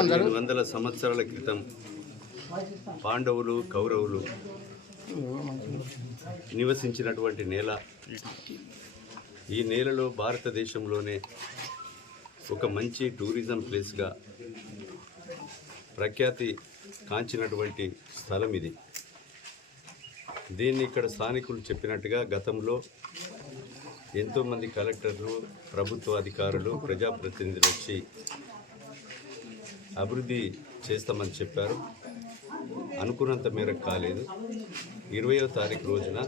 1700 సంవత్సరాల క్రితం పాండవులు కౌరవులు నివసించినటువంటి నేల. ఈ నేలలో భారతదేశంలోనే ఒక మంచి టూరిజం ప్లేస్గా ప్రఖ్యాతి కాంచినటువంటి స్థలం ఇది. దీన్ని ఇక్కడ స్థానికులు చెప్పినట్టుగా గతంలో ఎంతోమంది కలెక్టర్లు, ప్రభుత్వ అధికారులు, ప్రజాప్రతినిధులు వచ్చి అభివృద్ధి చేస్తామని చెప్పారు. అనుకున్నంత మేరకు కాలేదు. 20వ తారీఖు రోజున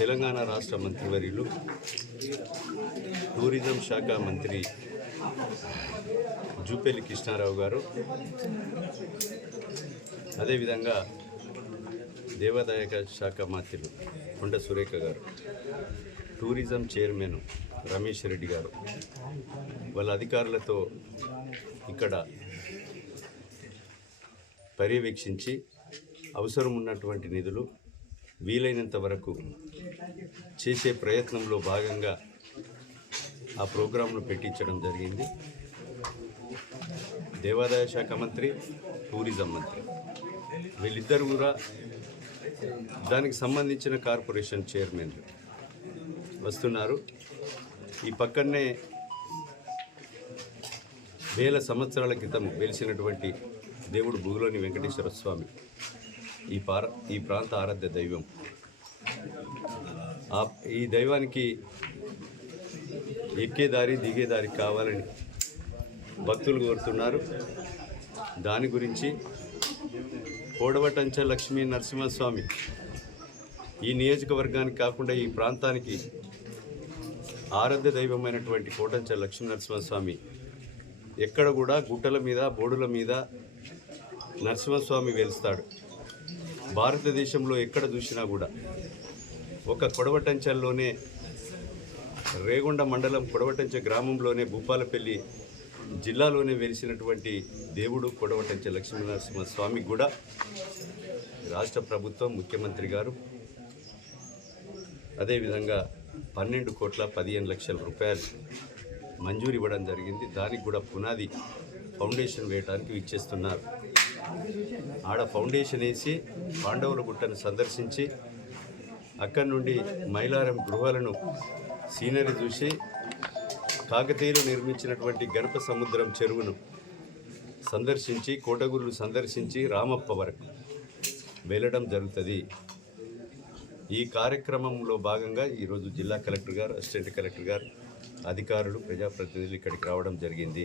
తెలంగాణ రాష్ట్ర మంత్రివర్యులు, టూరిజం శాఖ మంత్రి జూపల్లి కృష్ణారావు గారు, అదేవిధంగా దేవాదాయ శాఖ మంత్రులు కొండ సురేఖ గారు, టూరిజం చైర్మన్ రమేష్ రెడ్డి గారు వాళ్ళ అధికారులతో ఇక్కడ పర్యవేక్షించి అవసరం ఉన్నటువంటి నిధులు వీలైనంత వరకు చేసే ప్రయత్నంలో భాగంగా ఆ ప్రోగ్రాంను పెట్టించడం జరిగింది. దేవాదాయ శాఖ మంత్రి, టూరిజం మంత్రి వీళ్ళిద్దరు కూడా దానికి సంబంధించిన కార్పొరేషన్ చైర్మన్లు వస్తున్నారు. ఈ పక్కనే వేల సంవత్సరాల క్రితం వెలిసినటువంటి దేవుడు భూలోని వెంకటేశ్వర స్వామి ఈ ప్రాంత ఆరాధ్య దైవం. ఈ దైవానికి ఎక్కేదారి దిగేదారి కావాలని భక్తులు కోరుతున్నారు. దాని గురించి కోడవటంచ లక్ష్మీ నరసింహస్వామి ఈ నియోజకవర్గానికి కాకుండా ఈ ప్రాంతానికి ఆరాధ్య దైవమైనటువంటి కోటంచ లక్ష్మీ నరసింహస్వామి ఎక్కడ కూడా గుట్టల మీద, బోడుల మీద నరసింహస్వామి వెలుస్తాడు. భారతదేశంలో ఎక్కడ చూసినా కూడా ఒక కొడవటంచల్లోనే, రేగొండ మండలం కొడవటంచ గ్రామంలోనే, భూపాలపల్లి జిల్లాలోనే వెలిసినటువంటి దేవుడు కొడవటంచ లక్ష్మీనరసింహస్వామికి కూడా రాష్ట్ర ప్రభుత్వం, ముఖ్యమంత్రి గారు అదేవిధంగా 12,15,00,000 రూపాయలు మంజూరు ఇవ్వడం జరిగింది. దానికి కూడా పునాది ఫౌండేషన్ వేయడానికి ఇచ్చేస్తున్నారు. ఆడ ఫౌండేషన్ వేసి పాండవుల గుట్టను సందర్శించి అక్కడి నుండి మైలారం గృహాలను సీనరీ చూసి కాకతీయులు నిర్మించినటువంటి గణప సముద్రం చెరువును సందర్శించి, కోటగుళ్ళు సందర్శించి రామప్ప వరకు వెళ్ళడం జరుగుతుంది. ఈ కార్యక్రమంలో భాగంగా ఈరోజు జిల్లా కలెక్టర్ గారు, అసిస్టెంట్ కలెక్టర్ గారు, అధికారులు, ప్రజాప్రతినిధులు ఇక్కడికి రావడం జరిగింది.